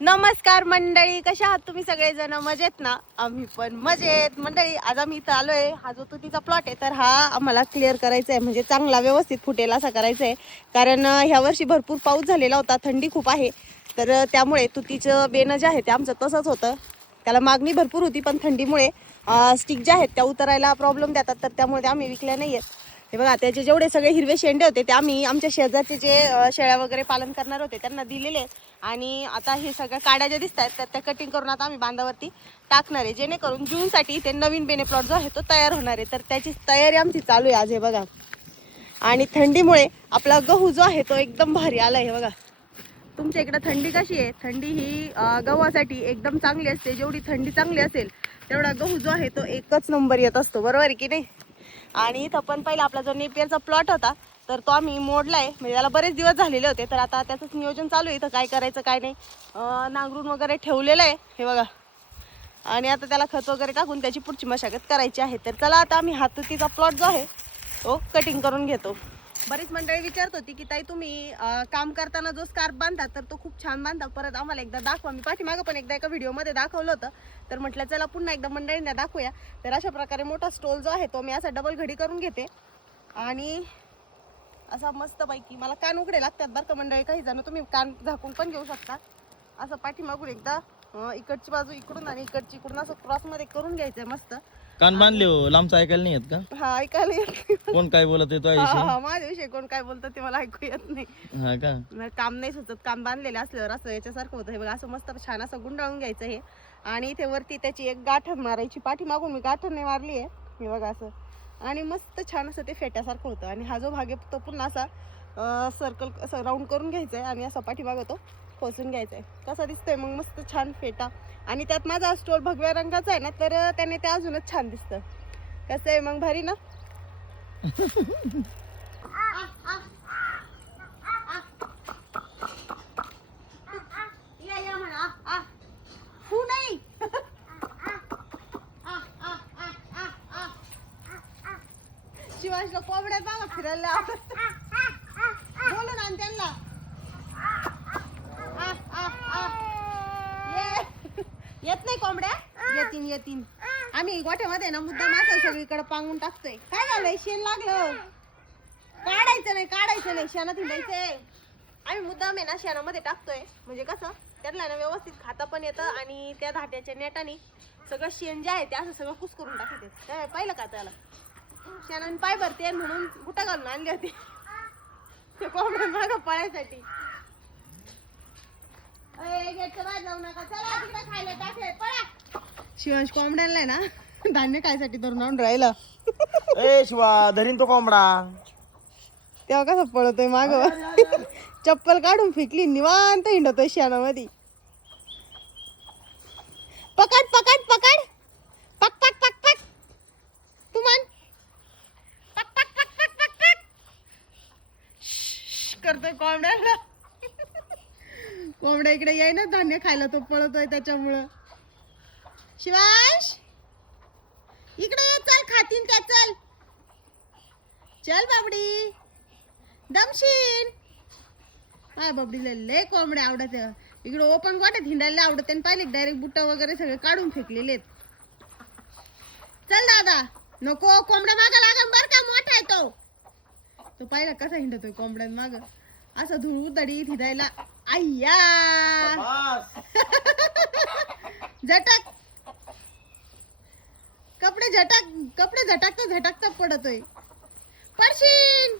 नमस्कार मंडळी कशा आहात तुम्ही सगळेजण? मजेत ना? आम्ही पण मजेत. मंडळी आज आम्ही इथं आलोय. हा जो तुतीचा प्लॉट आहे तर हा आम्हाला क्लिअर करायचा आहे म्हणजे चांगला व्यवस्थित फुटेल असा करायचा आहे कारण ह्या वर्षी भरपूर पाऊस झालेला होता. थंडी खूप आहे. तर त्यामुळे तुतीचं बेनं जे आहे ते आमचं तसंच होतं. त्याला मागणी भरपूर होती पण थंडीमुळे स्टिक ज्या आहेत त्या उतरायला प्रॉब्लेम देतात. तर त्यामुळे ते आम्ही विकल्या नाही आहेत हे बघा त्याचे जेवढे सगळे हिरवे शेंडे होते ते आम्ही आमच्या शेजारचे जे शेळ्या वगैरे पालन करणार होते त्यांना दिलेले. आणि आता हे सगळ्या काड्या ज्या दिसत आहेत तर त्या कटिंग करून आता आम्ही बांधावरती टाकणार आहे. जेणेकरून जूनसाठी ते नवीन बेने प्लॉट जो आहे तो तयार होणार आहे. तर त्याची तयारी आमची चालू आहे आज हे बघा. आणि थंडीमुळे आपला गहू जो आहे तो एकदम भारी आला आहे हे बघा. तुमच्या इकडं थंडी कशी आहे? थंडी ही गव्हासाठी एकदम चांगली असते. जेवढी थंडी चांगली असेल तेवढा गहू जो आहे तो एकच नंबर येत असतो. बरोबर आहे की नाही? आणि इथं पण पहिला आपला जो नेपियरचा प्लॉट होता तर तो आम्ही मोडलाय. म्हणजे त्याला बरेच दिवस झालेले होते तर आता त्याचंच नियोजन चालू आहे. इथं काय करायचं काय नाही. नांगरून वगैरे ठेवलेलं आहे हे बघा. आणि आता त्याला खत वगैरे टाकून त्याची पुढची मशागत करायची आहे. तर चला आता आम्ही हातुतीचा प्लॉट जो आहे तो कटिंग करून घेतो. बरीच मंडळी विचारत होती की ताई तुम्ही अं, काम करताना जो स्कार्फ बांधता तर तो खूप छान बांधता. परत आम्हाला एकदा दाखवा. मी पाठीमागं पण एकदा एका व्हिडिओमध्ये दाखवलं होतं. तर म्हटलं चला पुन्हा एकदा मंडळींना दाखवूया. तर अशा प्रकारे मोठा स्टोल जो आहे तो मी असा डबल घडी करून घेते. आणि असा मस्तपैकी मला कान उघडे लागतात बरं का मंडळी. काही जण तुम्ही कान झाकून पण घेऊ शकता. असं पाठीमागून एकदा अं, इकडची बाजू इकडून आणि इकडची इकडून असं क्रॉसमध्ये करून घ्यायचंय मस्त. कान बांधले हो लांबचं ऐकायला नाही येत का? हा ऐकायला येत कोण काय बोलत येतो हा, हा, माझ्याविषयी कोण काय बोलतं ते मला ऐकू येत नाही. हा का? मग काम नाही सुचत काम बांधलेले असल्यावर असं याच्यासारखं होतं. हे बघा असं मस्त छान असं गुंडाळून घ्यायचं हे. आणि इथे वरती त्याची एक गाठण मारायची पाठीमागून मी गाठण नाही मारली आहे. हे बघा असं. आणि मस्त छान असं ते फेट्यासारखं होतं. आणि हा जो भाग आहे तो पुन्हा असा सर्कल असं राऊंड करून घ्यायचा आहे. आणि असा पाठीमागं तो पोचून घ्यायचा आहे. कसा दिसतोय? मग मस्त छान फेटा. आणि त्यात माझा स्टोल भगव्या रंगाचा आहे ना तर त्याने ते अजूनच छान दिसतं कसं आहे मग भारी ना. शिवाजीला कोंबड्या बाबा फिरायला आवडतं. बोलू ना त्यांना आ, आ, आ. ये. येत नाही कोंबड्या येतील आम्ही गोठ्यामध्ये ना मुद्दा मासा सगळीकडे पांगून टाकतोय. काय झालंय? शेण लागलं. काढायचं नाही काढायचं नाही. शेणात हिंडायचंय आम्ही मुद्दाम आहे ना शेणामध्ये टाकतोय. म्हणजे कसं त्यातला ना व्यवस्थित खाता पण येतं आणि त्या धाट्याच्या नेटाने सगळं शेण जे आहे ते असं सगळं कुस करून टाकते काय पाहिलं का त्याला? शेणाने पाय भरते म्हणून कुठं घालून आणली होती. ते कोंबड्या मागं पळायसाठी. अय, बाहेर जाऊ नका. चला तिकडे खायला टाकलंय. पळा. शिवांश कोंबड्याला आहे ना धान्य खायसाठी धरून आणून राहिलं. ए शिवा धरीन तो कोंबडा. तेव्हा कसं पळतोय माग? चप्पल काढून फेकली निवांत हिंडतोय शेणामध्ये. पकड पकड पकड. पक पक पक पक. तू मान पक पक पक पक पक पक. श्श्श, करतोय कोंबड्याला कोंबड्या इकडे याय ना धान्य खायला तो पळतोय त्याच्यामुळं. शिवांश? इकडे ये, चल खातीन त्या चल. चल बाबडी. काय बाबडीला लय कोंबड्या आवडत इकडे ओपन गोट्यात हिंडायला आवडत आणि पाहिले डायरेक्ट बुट्टा वगैरे सगळे काढून फेकलेले चल दादा नको कोंबड्या माग लागन बर का मोठा आहे तो. तो पाहिला कसा हिंडतोय कोंबड्यां माग. असं धुळू दडीत हिंडायला. आय्या. झटक. कपडे झटक कपडे झटकता झटकता पडतोय. परशीन